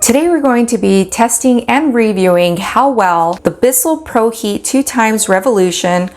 Today we're going to be testing and reviewing how well the Bissell Pro Heat 2x Revolution,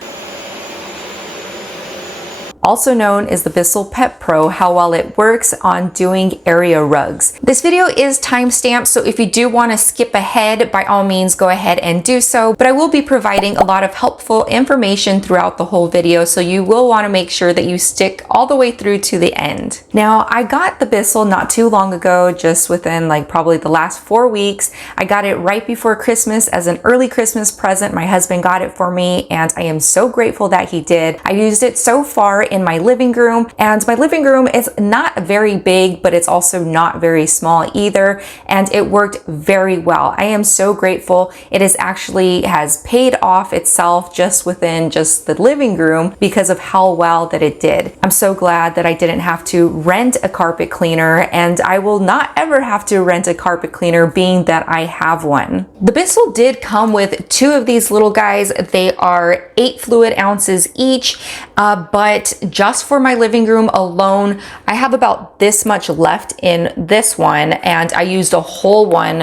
also known as the Bissell Pet Pro, how well it works on doing area rugs. This video is timestamped, so if you do want to skip ahead, by all means go ahead and do so, but I will be providing a lot of helpful information throughout the whole video, so you will want to make sure that you stick all the way through to the end. Now, I got the Bissell not too long ago, just within like probably the last 4 weeks. I got it right before Christmas as an early Christmas present. My husband got it for me, and I am so grateful that he did. I used it so far in my living room, and my living room is not very big, but it's also not very small either, and it worked very well. I am so grateful. It is actually has paid off itself just within just the living room because of how well that it did. I'm so glad that I didn't have to rent a carpet cleaner, and I will not ever have to rent a carpet cleaner, being that I have one. The Bissell did come with 2 of these little guys. They are 8 fluid ounces each, but just for my living room alone, I have about this much left in this one, and I used a whole one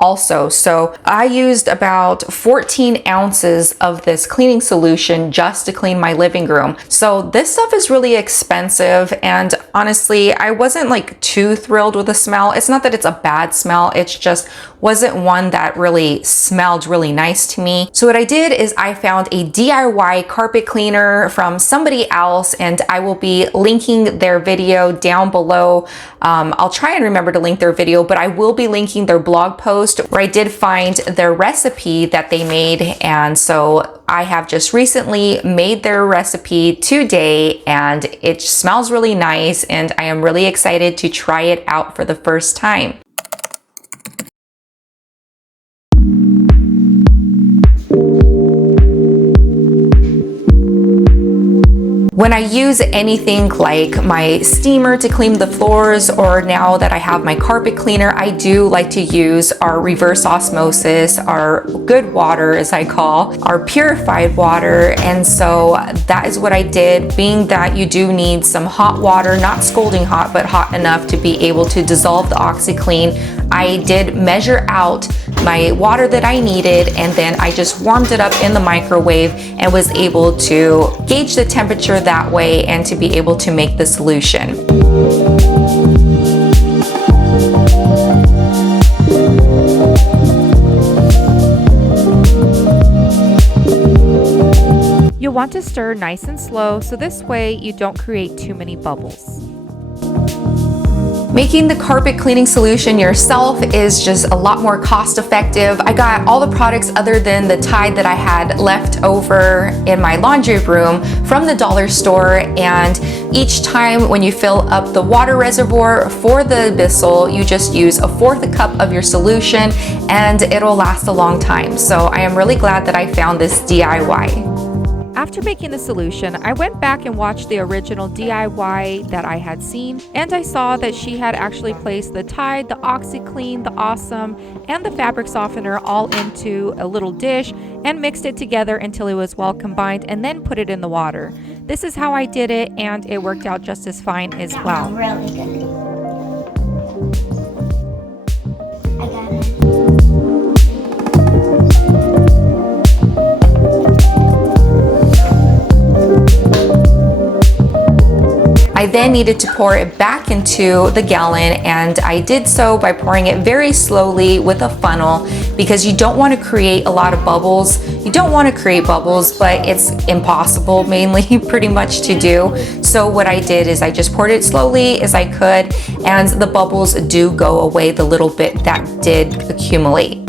also. So I used about 14 ounces of this cleaning solution just to clean my living room. So this stuff is really expensive, and honestly, I wasn't like too thrilled with the smell. It's not that it's a bad smell, it's just wasn't one that really smelled really nice to me. So what I did is I found a DIY carpet cleaner from somebody else, and I will be linking their video down below. I'll try and remember to link their video, but I will be linking their blog post where I did find their recipe that they made. And so I have just recently made their recipe today, and it smells really nice, and I am really excited to try it out for the first time. When I use anything like my steamer to clean the floors, or now that I have my carpet cleaner, I do like to use our reverse osmosis, our good water as I call, our purified water. And so that is what I did, being that you do need some hot water, not scalding hot, but hot enough to be able to dissolve the OxiClean. I did measure out my water that I needed, and then I just warmed it up in the microwave and was able to gauge the temperature that way and to be able to make the solution. You'll want to stir nice and slow, so this way you don't create too many bubbles. Making the carpet cleaning solution yourself is just a lot more cost effective. I got all the products other than the Tide that I had left over in my laundry room from the dollar store, and each time when you fill up the water reservoir for the Bissell, you just use 1/4 cup of your solution and it'll last a long time. So I am really glad that I found this DIY. After making the solution, I went back and watched the original DIY that I had seen, and I saw that she had actually placed the Tide, the OxiClean, the Awesome, and the fabric softener all into a little dish and mixed it together until it was well combined, and then put it in the water. This is how I did it, and it worked out just as fine as well. Really good. I got it. I then needed to pour it back into the gallon, and I did so by pouring it very slowly with a funnel, because you don't want to create a lot of bubbles. You don't want to create bubbles, but it's impossible mainly pretty much to do. So what I did is I just poured it slowly as I could, and the bubbles do go away, the little bit that did accumulate.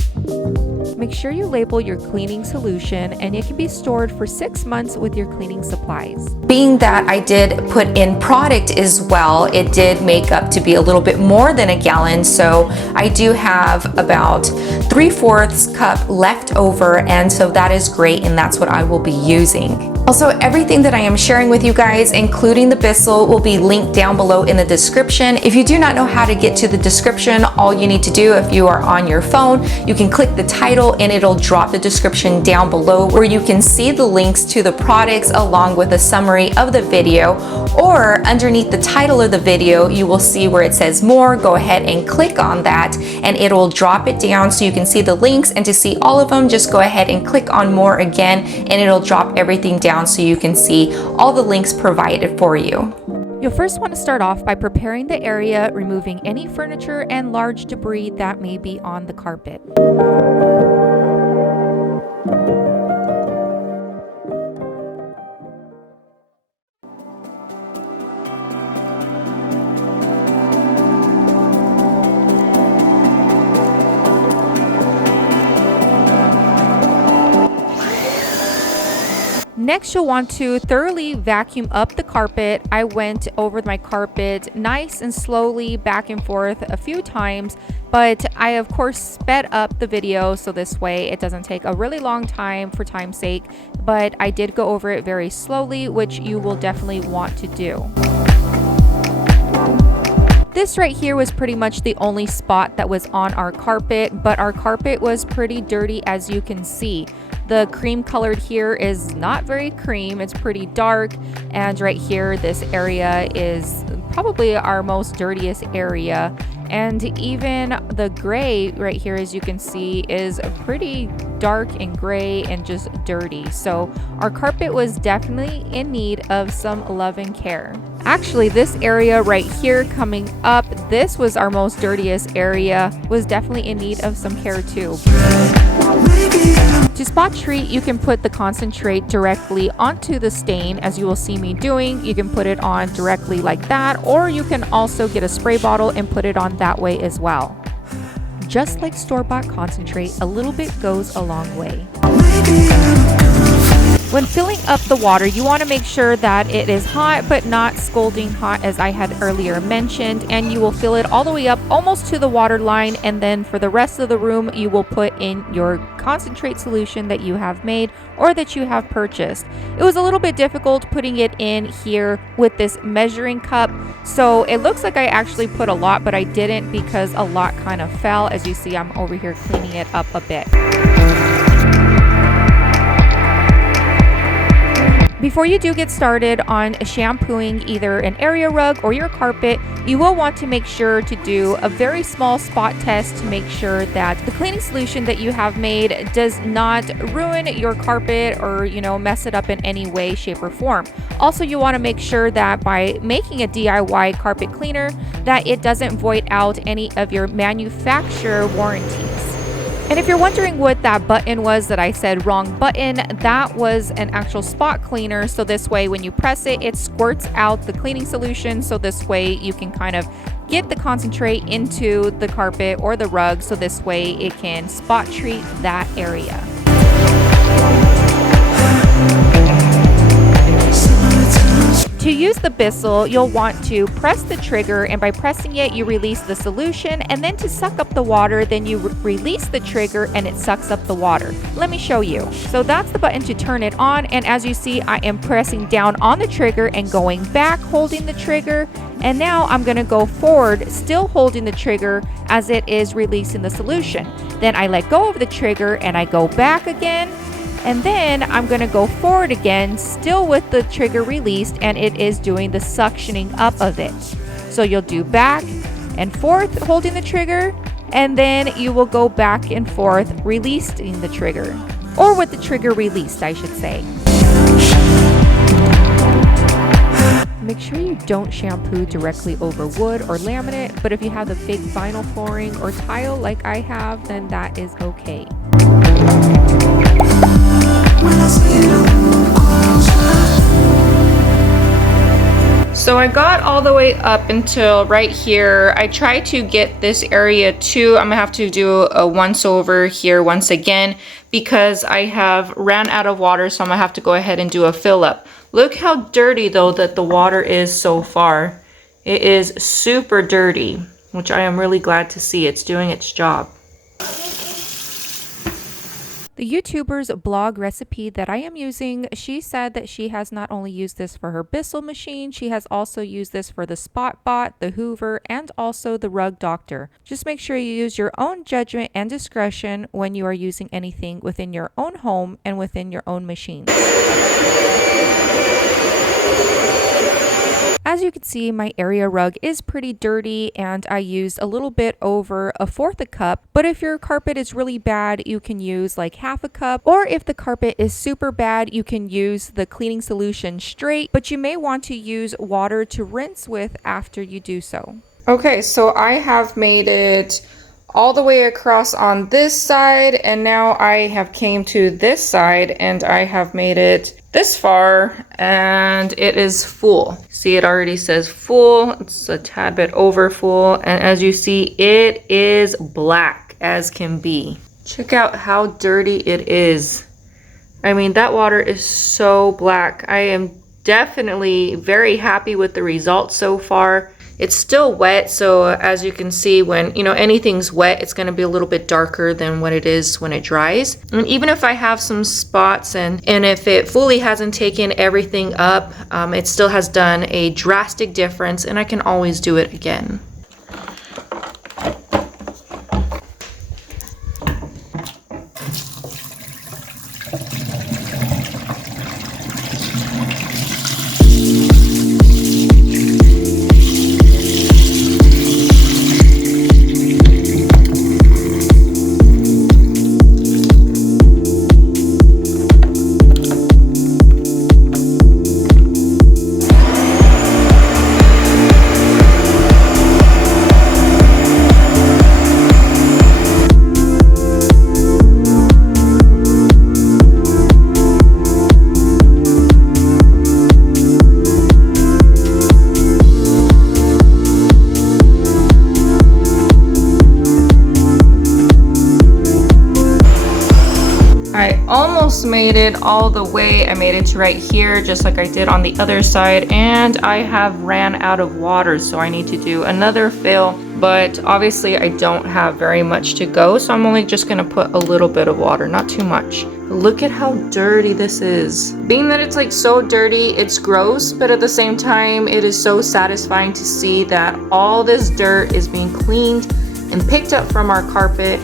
Make sure you label your cleaning solution, and it can be stored for 6 months with your cleaning supplies. Being that I did put in product as well, it did make up to be a little bit more than a gallon. So I do have about 3/4 cup left over, and so that is great, and that's what I will be using. Also, everything that I am sharing with you guys, including the Bissell, will be linked down below in the description. If you do not know how to get to the description, all you need to do, if you are on your phone, you can click the title and it'll drop the description down below where you can see the links to the products along with a summary of the video. Or underneath the title of the video, you will see where it says more. Go ahead and click on that and it'll drop it down so you can see the links. And to see all of them, just go ahead and click on more again and it'll drop everything down so you can see all the links provided for you. You'll first want to start off by preparing the area, removing any furniture and large debris that may be on the carpet. Next, you'll want to thoroughly vacuum up the carpet. I went over my carpet nice and slowly back and forth a few times, but I of course sped up the video so this way it doesn't take a really long time for time's sake, but I did go over it very slowly, which you will definitely want to do. This right here was pretty much the only spot that was on our carpet, but our carpet was pretty dirty as you can see. The cream colored here is not very cream, it's pretty dark, and right here this area is probably our most dirtiest area, and even the gray right here, as you can see, is pretty dark and gray and just dirty. So our carpet was definitely in need of some love and care. Actually, this area right here coming up, this was our most dirtiest area, was definitely in need of some care too. To spot treat, you can put the concentrate directly onto the stain, as you will see me doing. You can put it on directly like that, or you can also get a spray bottle and put it on that way as well. Just like store-bought concentrate, a little bit goes a long way. When filling up the water, you want to make sure that it is hot but not scalding hot, as I had earlier mentioned, and you will fill it all the way up almost to the water line, and then for the rest of the room you will put in your concentrate solution that you have made or that you have purchased. It was a little bit difficult putting it in here with this measuring cup, so it looks like I actually put a lot, but I didn't because a lot kind of fell. As you see, I'm over here cleaning it up a bit. Before you do get started on shampooing either an area rug or your carpet, you will want to make sure to do a very small spot test to make sure that the cleaning solution that you have made does not ruin your carpet or, mess it up in any way, shape, or form. Also, you want to make sure that by making a DIY carpet cleaner, that it doesn't void out any of your manufacturer warranties. And if you're wondering what that button was that I said wrong button, that was an actual spot cleaner. So this way, when you press it, it squirts out the cleaning solution. So this way you can kind of get the concentrate into the carpet or the rug. So this way it can spot treat that area. To use the Bissell, you'll want to press the trigger, and by pressing it, you release the solution, and then to suck up the water, then you release the trigger and it sucks up the water. Let me show you. So that's the button to turn it on, and as you see, I am pressing down on the trigger and going back, holding the trigger, and now I'm going to go forward, still holding the trigger as it is releasing the solution. Then I let go of the trigger and I go back again. And then I'm going to go forward again, still with the trigger released, and it is doing the suctioning up of it. So you'll do back and forth holding the trigger, and then you will go back and forth releasing the trigger, or with the trigger released, I should say. Make sure you don't shampoo directly over wood or laminate, but if you have the fake vinyl flooring or tile like I have, then that is okay. So I got all the way up until right here. I tried to get this area too. I'm gonna have to do a once over here once again because I have ran out of water, so I'm gonna have to go ahead and do a fill up. Look how dirty though that the water is so far. It is super dirty, which I am really glad to see. It's doing its job. The YouTuber's blog recipe that I am using, she said that she has not only used this for her Bissell machine, she has also used this for the Spot Bot, the Hoover, and also the Rug Doctor. Just make sure you use your own judgment and discretion when you are using anything within your own home and within your own machine. As you can see, my area rug is pretty dirty and I used a little bit over 1/4 cup, but if your carpet is really bad, you can use like 1/2 cup, or if the carpet is super bad, you can use the cleaning solution straight, but you may want to use water to rinse with after you do so. Okay, so I have made it all the way across on this side, and now I have came to this side and I have made it this far and it is full. See, it already says full. It's a tad bit over full, and as you see, it is black as can be. Check out how dirty it is. I mean, that water is so black. I am definitely very happy with the results so far. It's still wet, so as you can see, when anything's wet, it's going to be a little bit darker than what it is when it dries. And even if I have some spots and if it fully hasn't taken everything up, it still has done a drastic difference, and I can always do it again. Almost made it all the way. I made it to right here, just like I did on the other side, and I have ran out of water, so I need to do another fill, but obviously I don't have very much to go, so I'm only just gonna put a little bit of water, not too much. Look at how dirty this is. Being that it's like so dirty, it's gross, but at the same time, it is so satisfying to see that all this dirt is being cleaned and picked up from our carpet.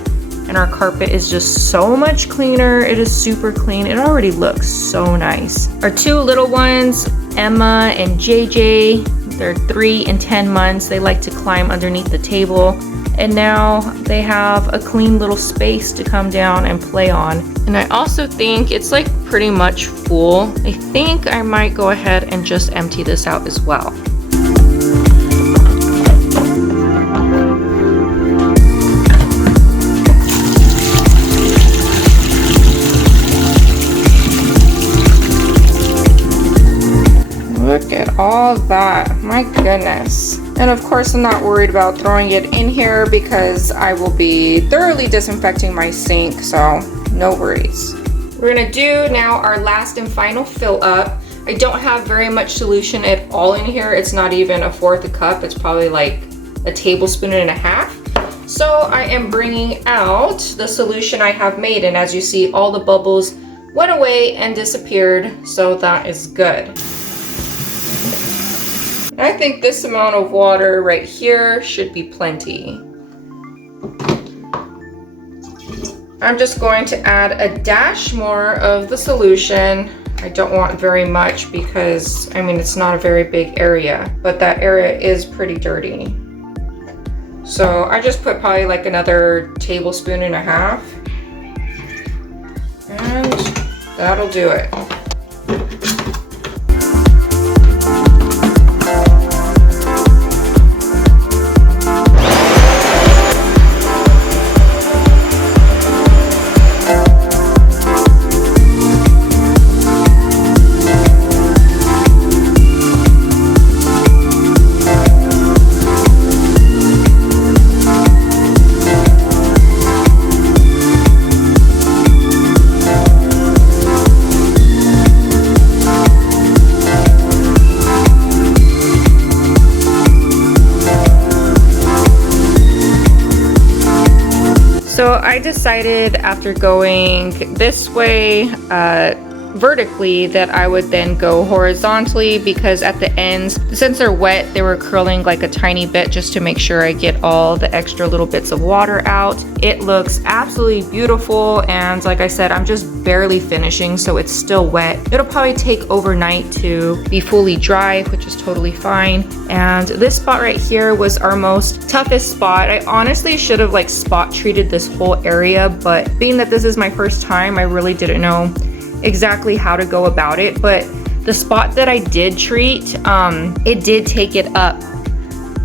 And our carpet is just so much cleaner. It is super clean. It already looks so nice. Our two little ones, Emma and JJ, they're 3 and 10 months. They like to climb underneath the table. And now they have a clean little space to come down and play on. And I also think it's like pretty much full. I think I might go ahead and just empty this out as well. Look at all that, my goodness. And of course, I'm not worried about throwing it in here because I will be thoroughly disinfecting my sink, so no worries. We're gonna do now our last and final fill up. I don't have very much solution at all in here. It's not even 1/4 cup. It's probably like a tablespoon and a half. So I am bringing out the solution I have made, and as you see, all the bubbles went away and disappeared, so that is good. I think this amount of water right here should be plenty. I'm just going to add a dash more of the solution. I don't want very much because, I mean, it's not a very big area, but that area is pretty dirty. So I just put probably like another tablespoon and a half. And that'll do it. So I decided after going this way vertically that I would then go horizontally, because at the ends, since they're wet, they were curling like a tiny bit just to make sure I get all the extra little bits of water out. It looks absolutely beautiful, and like I said, I'm just barely finishing, so it's still wet. It'll probably take overnight to be fully dry, which is totally fine. And this spot right here was our most toughest spot. I honestly should have like spot treated this whole area, but being that this is my first time, I really didn't know exactly how to go about it. But the spot that I did treat, it did take it up.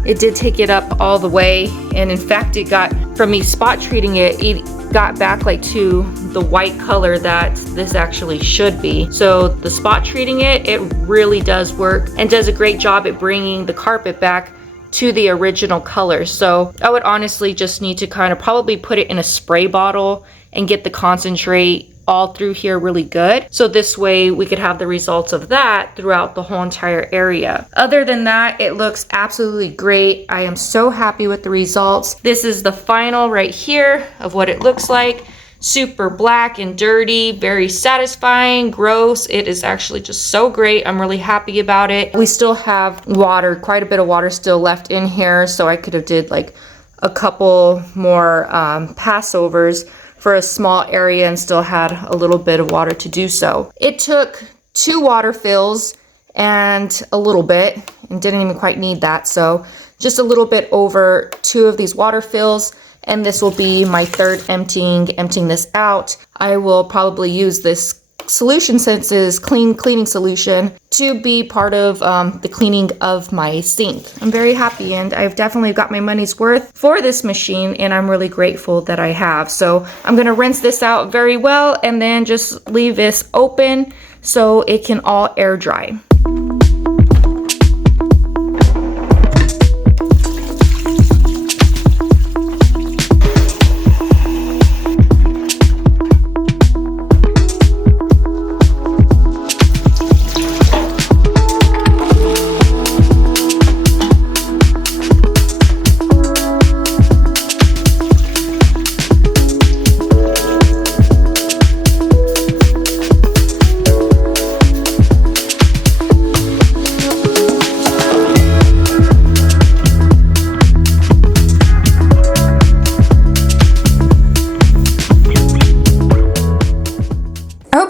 It did take it up all the way, and in fact it got, from me spot treating it, it got back like to the white color that this actually should be. So the spot treating it, it really does work and does a great job at bringing the carpet back to the original color. So I would honestly just need to kind of probably put it in a spray bottle and get the concentrate all through here really good, so this way we could have the results of that throughout the whole entire area. Other than that, it looks absolutely great. I am so happy with the results. This is the final right here of what it looks like. Super black and dirty, very satisfying, gross. It is actually just so great. I'm really happy about it. We still have water, quite a bit of water still left in here, so I could have did like a couple more passovers for a small area and still had a little bit of water to do so. It took 2 water fills and a little bit, and didn't even quite need that, so just a little bit over 2 of these water fills, and this will be my third emptying this out. I will probably use this solution, since it is cleaning solution, to be part of the cleaning of my sink. I'm very happy, and I've definitely got my money's worth for this machine, and I'm really grateful that I have. So I'm gonna rinse this out very well and then just leave this open so it can all air dry.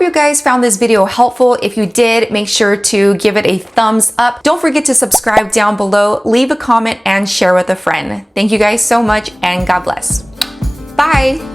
You guys found this video helpful. If you did, make sure to give it a thumbs up. Don't forget to subscribe down below, leave a comment, and share with a friend. Thank you guys so much, and God bless. Bye.